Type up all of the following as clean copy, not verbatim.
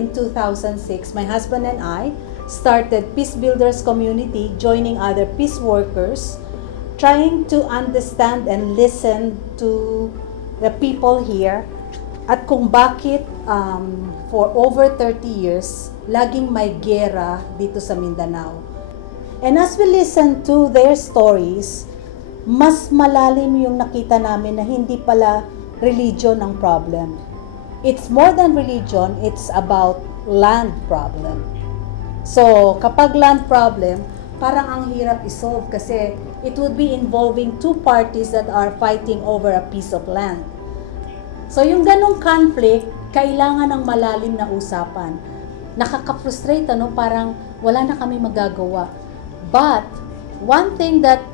in 2006, my husband and I started Peace Builders Community, joining other peace workers, trying to understand and listen to the people here at kung bakit for over 30 years, laging may gera dito sa Mindanao. And as we listen to their stories, mas malalim yung nakita namin na hindi pala religion ang problem. It's more than religion, it's about land problem. So, kapag land problem, parang ang hirap isolve kasi it would be involving two parties that are fighting over a piece of land. So, yung ganong conflict, kailangan ng malalim na usapan. Nakaka-frustrate, ano? Parang wala na kami magagawa. But, one thing that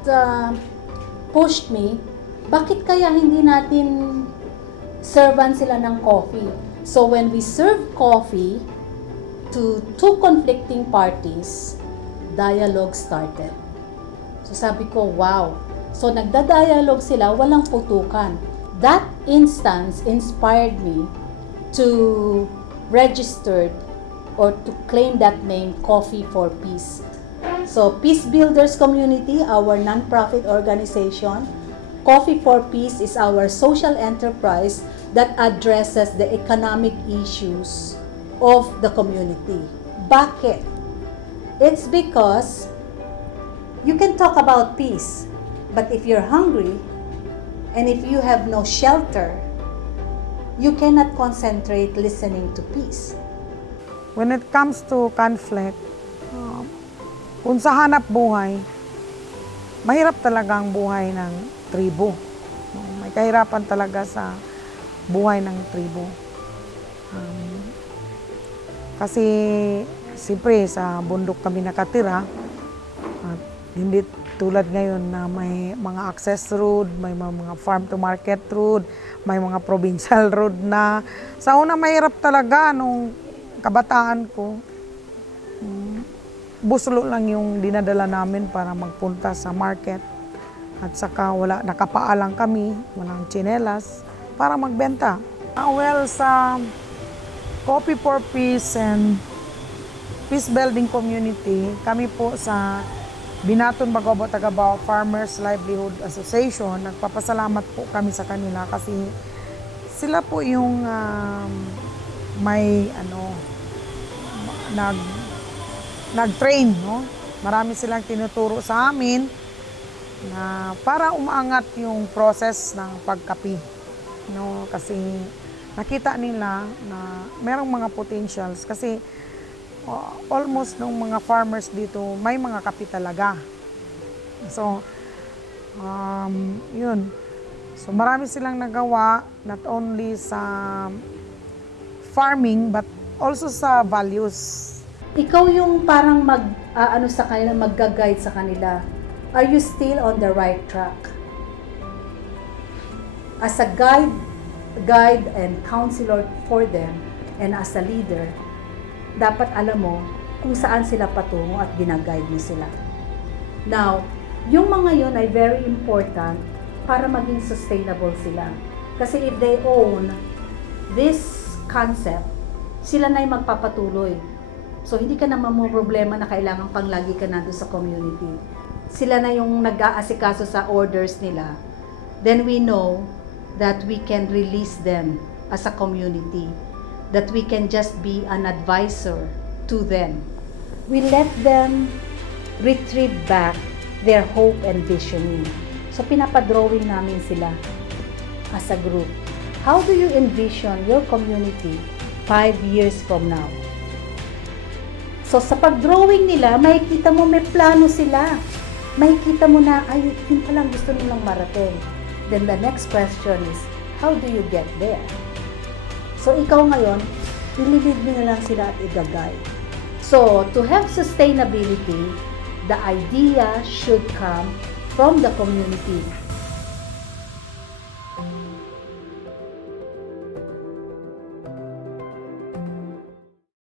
pushed me, bakit kaya hindi natin servan sila ng coffee? So, when we serve coffee to two conflicting parties, dialogue started. So, sabi ko, wow. So, nagda-dialogue sila, walang putukan. That instance inspired me to register or to claim that name, Coffee for Peace. So, Peace Builders Community, our non-profit organization, Coffee for Peace is our social enterprise that addresses the economic issues of the community. Bakit? It's because you can talk about peace, but if you're hungry and if you have no shelter, you cannot concentrate listening to peace. When it comes to conflict, kung sa hanap buhay, mahirap talaga ang buhay ng tribo. May kahirapan talaga sa buhay ng tribo. Kasi, siyempre, sa bundok kami nakatira, at hindi tulad ngayon na may mga access road, may mga farm to market road, may mga provincial road na. Sa una, mahirap talaga nung kabataan ko. Buslo lang yung dinadala namin para magpunta sa market. At saka nakapaalang kami, walang tsinelas, para magbenta. Well, sa Coffee for Peace and Peace Building Community, kami po sa Binaton Bagobo Tagabao Farmers Livelihood Association, nagpapasalamat po kami sa kanila kasi sila po yung nag-train, no? Marami silang tinuturo sa amin na para umaangat yung process ng pagkapi, no? Kasi nakita nila na merong mga potentials kasi almost nung mga farmers dito may mga kapi talaga. So yun. So marami silang nagawa not only sa farming but also sa values. Ikaw yung parang sa kanila, magga-guide sa kanila. Are you still on the right track? As a guide and counselor for them, and as a leader, dapat alam mo kung saan sila patungo at ginaguide mo sila. Now, yung mga yun ay very important para maging sustainable sila. Kasi if they own this concept, sila na yung magpapatuloy. So, hindi ka naman mo problema na kailangan pang lagi ka nandun sa community. Sila na yung nag-aasikaso sa orders nila. Then we know that we can release them as a community. That we can just be an advisor to them. We let them retrieve back their hope and visioning. So, pinapadrawing namin sila as a group. How do you envision your community 5 years from now? So, sa pag-drawing nila, makikita mo may plano sila. Makikita mo na, ay, yun palang gusto nilang marating. Then the next question is, how do you get there? So, ikaw ngayon, ililid mo na lang sila at i-guide. So, to have sustainability, the idea should come from the community.